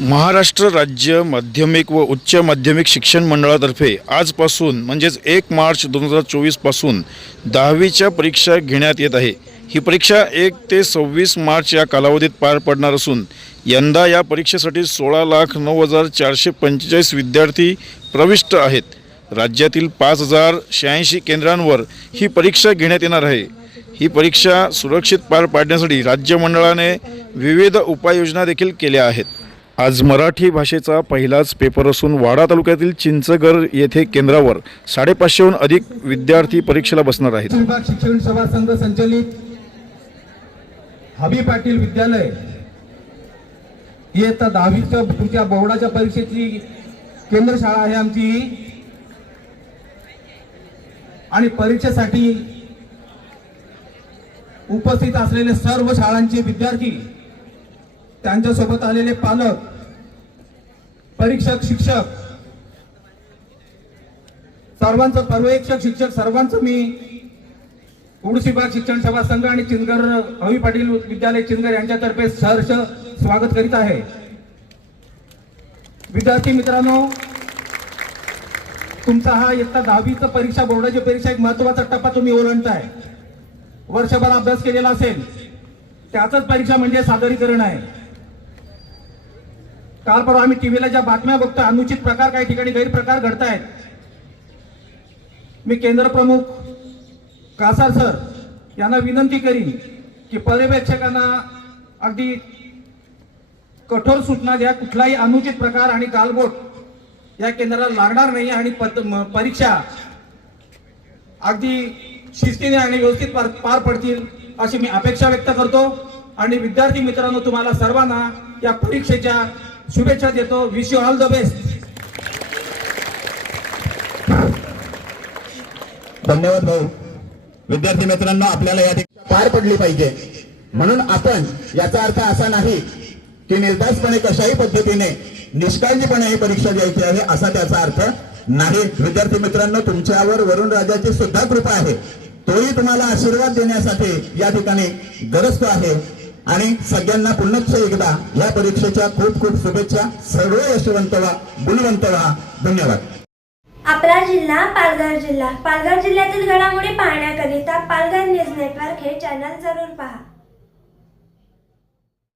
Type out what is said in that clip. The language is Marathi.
महाराष्ट्र राज्य माध्यमिक व उच्च माध्यमिक शिक्षण मंडळातर्फे आजपासून म्हणजेच एक मार्च दोन हजार चोवीसपासून दहावीच्या परीक्षा घेण्यात येत आहे. ही परीक्षा एक ते सव्वीस मार्च या कालावधीत पार पडणार असून यंदा या परीक्षेसाठी सोळा लाख नऊ हजार चारशे पंचेचाळीस विद्यार्थी प्रविष्ट आहेत. राज्यातील पाच हजार शहाऐंशी केंद्रांवर ही परीक्षा घेण्यात येणार आहे. ही परीक्षा सुरक्षित पार पाडण्यासाठी राज्य मंडळाने विविध उपाययोजना देखील केल्या आहेत. आज मराठी भाषेचा पहिलाच पेपर असून वाडा तालुक्यातील चिंचगर येथे केंद्रावर साडेपाचशेहून अधिक विद्यार्थी परीक्षेला बसणार आहेत. विभाग शिक्षण सभा संघ संचलित. हबी पाटील विद्यालय. इयत्ता दहावीच्या तुमच्या बोर्डाच्या परीक्षेची केंद्र शाळा आहे आमची. आणि परीक्षेसाठी उपस्थित असलेले सर्व शाळांचे विद्यार्थी त्यांच्यासोबत आलेले पालक परीक्षक शिक्षक सर्वांचं पर्यवेक्षक शिक्षक सर्वांचं मी उडूस शिक्षण सभा संघ आणि चिंदगर हवी पाटील विद्यालय चिंदगर यांच्यातर्फे सहर्ष स्वागत करीत आहे. विद्यार्थी मित्रांनो तुमचा हा इयत्ता दहावीचा परीक्षा बोर्डाची परीक्षा एक महत्त्वाचा टप्पा तुम्ही ओलांडताय. वर्षभर अभ्यास केलेला असेल त्याच परीक्षा म्हणजे सादरीकरण आहे. काल परवा आम्ही टीव्हीला ज्या बातम्या बघतो अनुचित प्रकार काही ठिकाणी गैरप्रकार घडतायत. मी केंद्र प्रमुख कासार सर यांना विनंती करीन की पर्यवेक्षकांना अगदी कठोर सूचना द्या कुठलाही अनुचित प्रकार आणि गालबोट या केंद्राला लागणार नाही आणि पद- परीक्षा अगदी शिस्तीने आणि व्यवस्थित पार पार पडतील अशी मी अपेक्षा व्यक्त करतो. आणि विद्यार्थी मित्रांनो तुम्हाला सर्वांना या परीक्षेच्या शुभेच्छा देतो. Wish you all the best धन्यवाद भाऊ. विद्यार्थी मित्रांनो आपल्याला या ठिकाणी पार पडली पाहिजे. म्हणून आपण याचा अर्थ असा नाही की निर्धासपणे कशाही पद्धतीने निष्काळजीपणे ही परीक्षा द्यायची आहे असा त्याचा अर्थ नाही. विद्यार्थी मित्रांनो तुमच्यावर वरुण राजाची सुद्धा कृपा आहे. तोही तुम्हाला आशीर्वाद देण्यासाठी या ठिकाणी गरजतो आहे. आणि सगळ्यांना पुन्हा एकदा या परीक्षेच्या खूप खूप शुभेच्छा. सर्व यशवंत व्हा गुणवंत व्हा. धन्यवाद. आपला जिल्हा पालघर जिल्हा. पालघर जिल्ह्यातील घडामोडी पाहण्याकरिता पालघर न्यूज नेटवर्क हे चॅनल जरूर पहा.